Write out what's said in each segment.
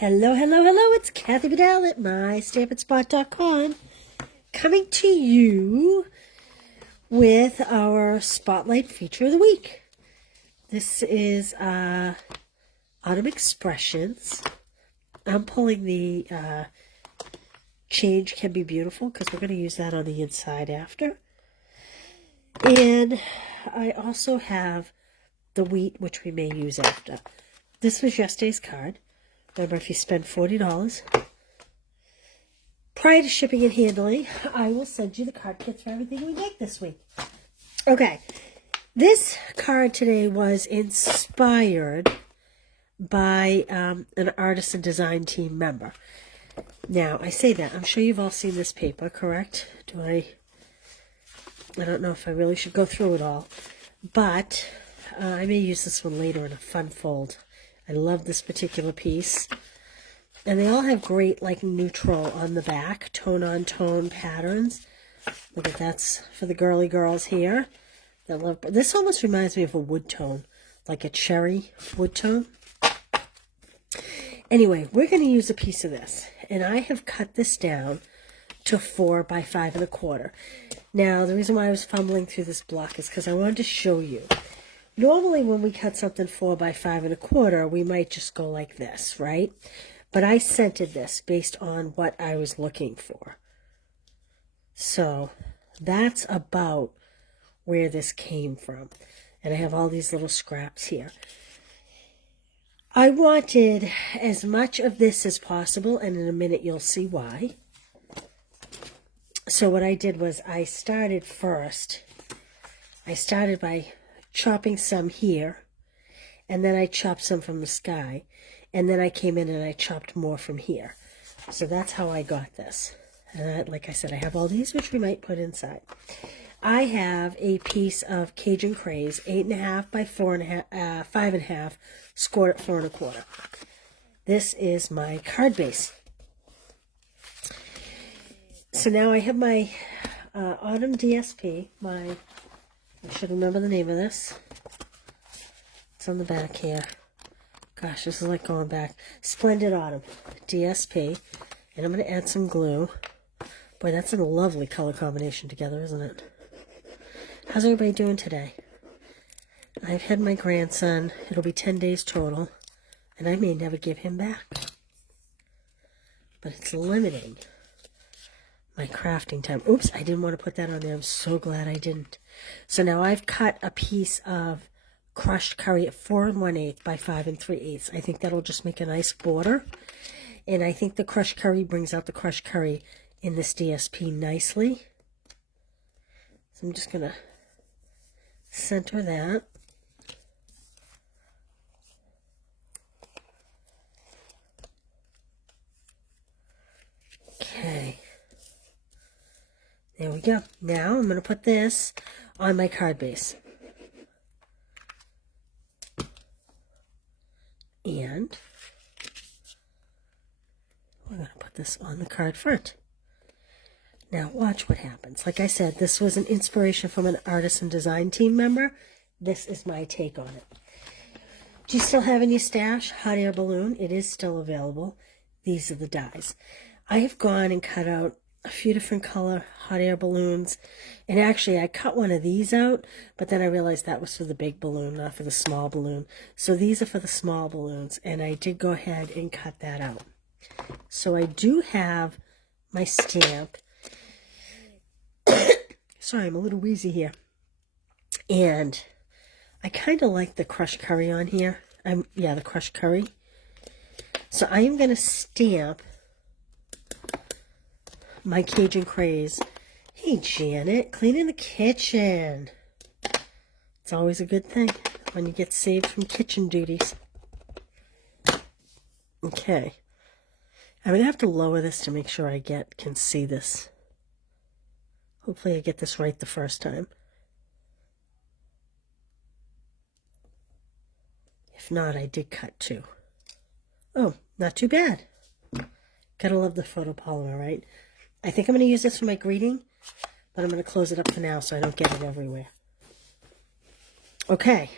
Hello, hello, hello. It's Kathy Bedell at mystampandspot.com coming to you with our Spotlight Feature of the Week. This is Autumn Expressions. I'm pulling the Change Can Be Beautiful because we're going to use that on the inside after. And I also have the Wheat, which we may use after. This was yesterday's card. Remember, if you spend $40 prior to shipping and handling, I will send you the card kits for everything we make this week. Okay, this card today was inspired by an artist and design team member. Now, I say that. I'm sure you've all seen this paper, correct? I don't know if I really should go through it all, but I may use this one later in a fun fold. I love this particular piece. And they all have great, like, neutral on the back, tone-on-tone patterns. Look at that's for the girly girls here. That love. This almost reminds me of a wood tone, like a cherry wood tone. Anyway, we're going to use a piece of this. And I have cut this down to 4 by 5 1/4. Now, the reason why I was fumbling through this block is because I wanted to show you. Normally, when we cut something 4 by 5 1/4, we might just go like this, right? But I scented this based on what I was looking for. So that's about where this came from. And I have all these little scraps here. I wanted as much of this as possible, and in a minute you'll see why. So what I did was I started by chopping some here, and then I chopped some from the sky, and then I came in and I chopped more from here. So that's how I got this. And like I said, I have all these, which we might put inside. I have a piece of Cajun Craze, 8.5 by 4.5, 5.5, scored at 4 1/4. This is my card base. So now I have my Autumn DSP, I should remember the name of this. It's on the back here. Gosh, this is like going back. Splendid Autumn DSP. And I'm going to add some glue. Boy, that's a lovely color combination together, isn't it? How's everybody doing today? I've had my grandson. It'll be 10 days total. And I may never give him back. But it's limiting my crafting time. Oops, I didn't want to put that on there. I'm so glad I didn't. So now I've cut a piece of crushed curry at 4 1/8 by 5 3/8. I think that'll just make a nice border. And I think the crushed curry brings out the crushed curry in this DSP nicely. So I'm just going to center that. Okay. There we go. Now I'm going to put this on my card base. And we're going to put this on the card front. Now watch what happens. Like I said, this was an inspiration from an artist and design team member. This is my take on it. Do you still have in your stash hot air balloon? It is still available. These are the dies. I have gone and cut out a few different color hot air balloons, and actually I cut one of these out, but then I realized that was for the big balloon, not for the small balloon. So these are for the small balloons, and I did go ahead and cut that out. So I do have my stamp. Sorry, I'm a little wheezy here. And I kind of like the crushed curry on here. The crushed curry. So I am going to stamp my Cajun Craze. Hey, Janet, cleaning the kitchen. It's always a good thing when you get saved from kitchen duties. Okay. I'm going to have to lower this to make sure I can see this. Hopefully I get this right the first time. If not, I did cut 2. Oh, not too bad. Gotta love the photopolymer, right? I think I'm going to use this for my greeting, but I'm going to close it up for now so I don't get it everywhere. Okay.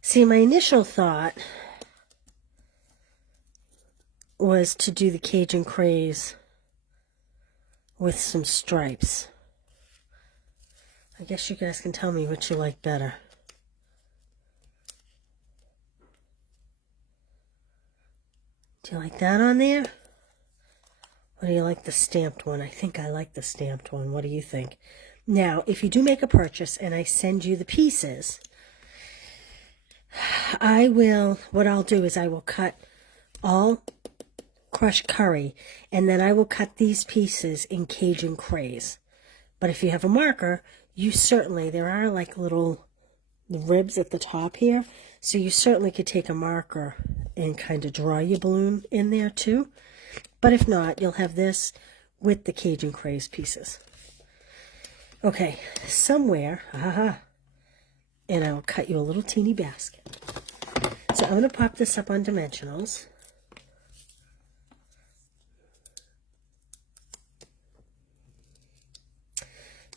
See, my initial thought was to do the Cajun Craze with some stripes. I guess you guys can tell me what you like better. Do you like that on there? Or do you like the stamped one? I think I like the stamped one. What do you think? Now, if you do make a purchase and I send you the pieces, what I'll do is I will cut all crushed curry, and then I will cut these pieces in Cajun Craze. But if you have a marker, there are like little ribs at the top here, so you certainly could take a marker and kind of draw your balloon in there too. But if not, you'll have this with the Cajun Craze pieces. Okay, somewhere, and I will cut you a little teeny basket. So I'm going to pop this up on dimensionals.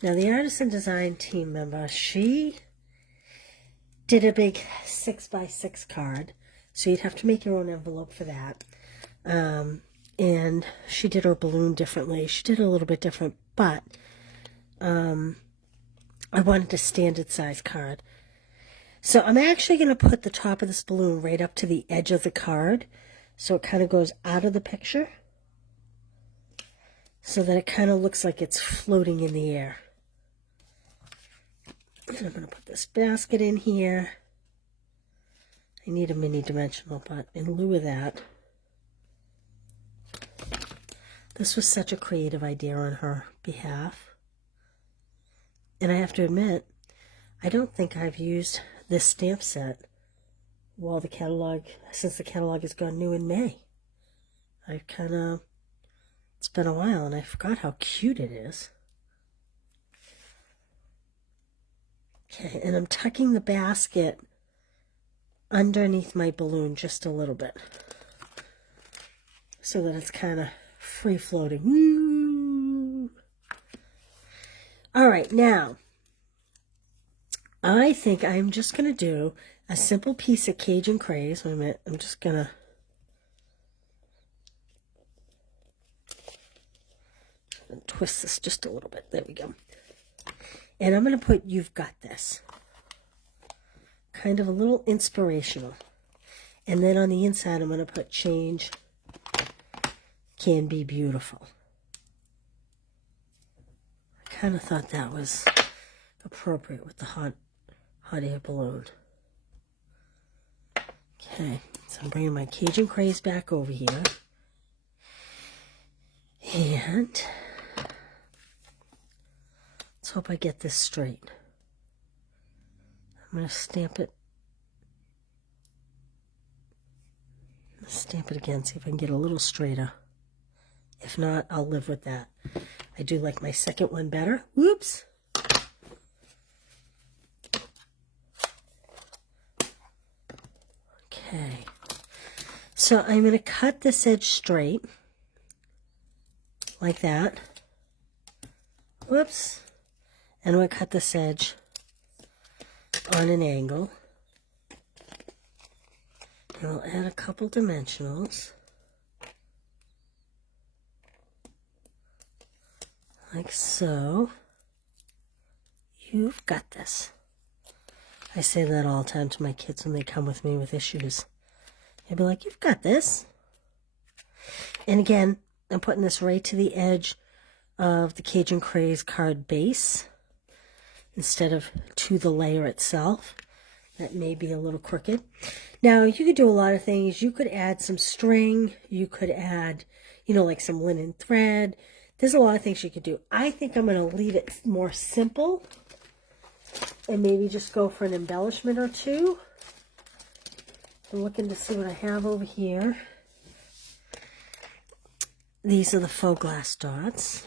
Now the Artisan Design team member, she did a big 6x6 card, so you'd have to make your own envelope for that. And she did her balloon differently. She did it a little bit different, but I wanted a standard size card. So I'm actually going to put the top of this balloon right up to the edge of the card, so it kind of goes out of the picture, so that it kind of looks like it's floating in the air. And I'm going to put this basket in here. I need a mini dimensional, but in lieu of that, this was such a creative idea on her behalf. And I have to admit, I don't think I've used this stamp set since the catalog has gone new in May. It's been a while and I forgot how cute it is. Okay, and I'm tucking the basket underneath my balloon just a little bit, so that it's kind of free floating. Woo! All right, now I think I'm just going to do a simple piece of Cajun Craze. Wait a minute, I'm just going to twist this just a little bit. There we go. And I'm going to put "You've Got This." Kind of a little inspirational. And then on the inside, I'm going to put "Change Can Be Beautiful." I kind of thought that was appropriate with the hot air balloon. Okay, so I'm bringing my Cajun Craze back over here. And let's hope I get this straight. I'm going to stamp it. Stamp it again, see if I can get a little straighter. If not, I'll live with that. I do like my second one better. Whoops! Okay. So I'm going to cut this edge straight. Like that. Whoops. And I'm going to cut this edge on an angle. And I'll add a couple dimensionals. Like so. You've got this. I say that all the time to my kids when they come with me with issues. They'll be like, "You've got this." And again, I'm putting this right to the edge of the Cajun Craze card base instead of to the layer itself. That may be a little crooked. Now, you could do a lot of things. You could add some string. You could add, like some linen thread. There's a lot of things you could do. I think I'm going to leave it more simple and maybe just go for an embellishment or two. I'm looking to see what I have over here. These are the faux glass dots.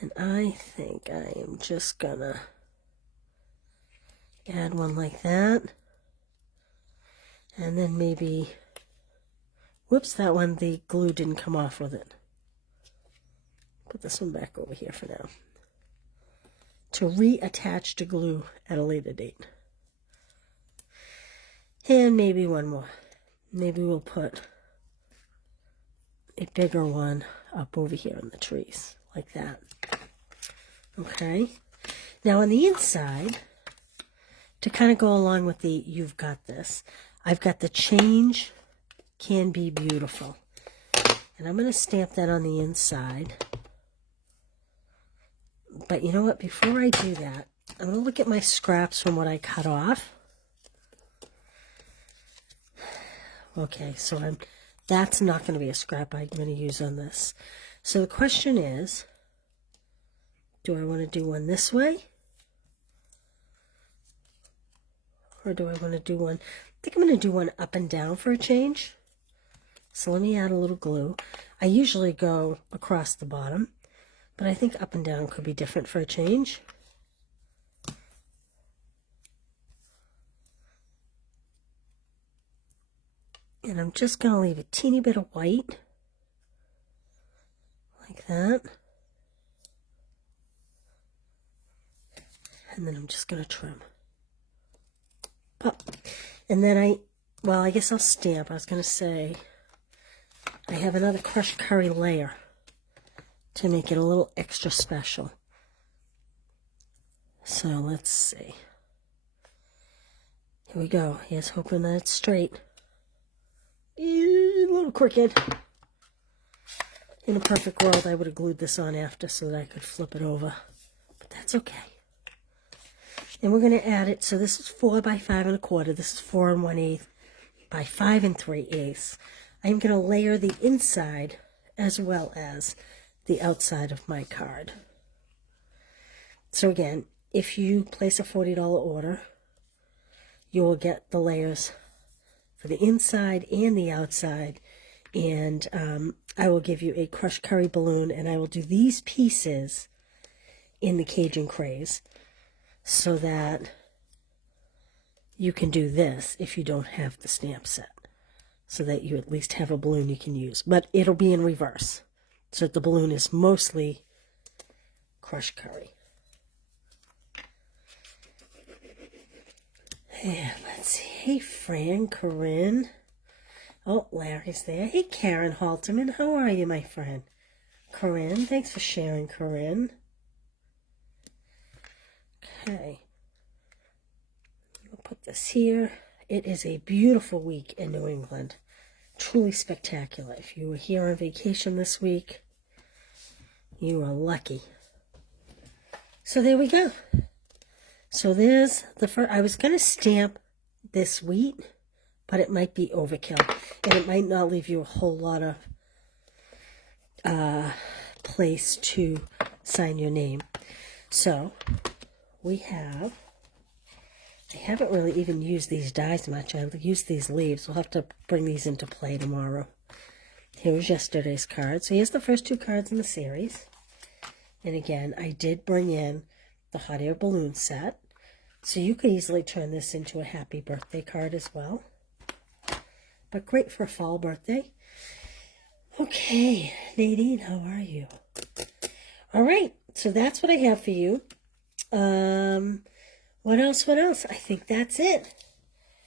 And I think I am just going to add one like that. And then maybe, whoops, that one, the glue didn't come off with it. Put this one back over here for now, to reattach to glue at a later date. And maybe one more. Maybe we'll put a bigger one up over here in the trees, like that. Okay. Now on the inside, to kind of go along with the "you've got this," I've got the "change can be beautiful." And I'm going to stamp that on the inside. But you know what? Before I do that, I'm going to look at my scraps from what I cut off. Okay, so that's not going to be a scrap I'm going to use on this. So the question is, do I want to do one this way? Or do I want to do one? I think I'm going to do one up and down for a change. So let me add a little glue. I usually go across the bottom, but I think up and down could be different for a change. And I'm just going to leave a teeny bit of white, like that. And then I'm just going to trim. Pop. And then I guess I'll stamp. I was going to say, I have another crushed curry layer to make it a little extra special. So let's see. Here we go. Here's hoping that it's straight. A little crooked. In a perfect world, I would have glued this on after so that I could flip it over. But that's okay. And we're going to add it. So this is 4 by 5 1/4. This is 4 1/8 by 5 3/8. I'm going to layer the inside as well as the outside of my card. So again, if you place a $40 order, you will get the layers for the inside and the outside. And I will give you a crushed curry balloon, and I will do these pieces in the Cajun Craze so that you can do this if you don't have the stamp set, so that you at least have a balloon you can use. But it'll be in reverse, so that the balloon is mostly crushed curry. And let's see. Hey, Fran, Corinne. Oh, Larry's there. Hey, Karen Halterman. How are you, my friend? Corinne, thanks for sharing, Corinne. Okay. I'll put this here. It is a beautiful week in New England. Truly spectacular. If you were here on vacation this week, you are lucky. So there we go. So there's the first. I was going to stamp this wheat, but it might be overkill, and it might not leave you a whole lot of place to sign your name. So we have, I haven't really even used these dies much. I've used these leaves. We'll have to bring these into play tomorrow. Here was yesterday's card. So here's the first 2 cards in the series. And again, I did bring in the hot air balloon set. So you could easily turn this into a happy birthday card as well. But great for a fall birthday. Okay, Nadine, how are you? All right, so that's what I have for you. What else? I think that's it.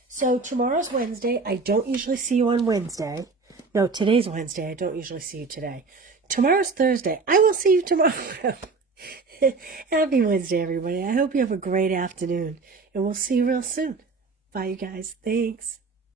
So tomorrow's Wednesday. I don't usually see you on Wednesday. No, today's Wednesday. I don't usually see you today. Tomorrow's Thursday. I will see you tomorrow. Happy Wednesday, everybody. I hope you have a great afternoon, and we'll see you real soon. Bye, you guys. Thanks.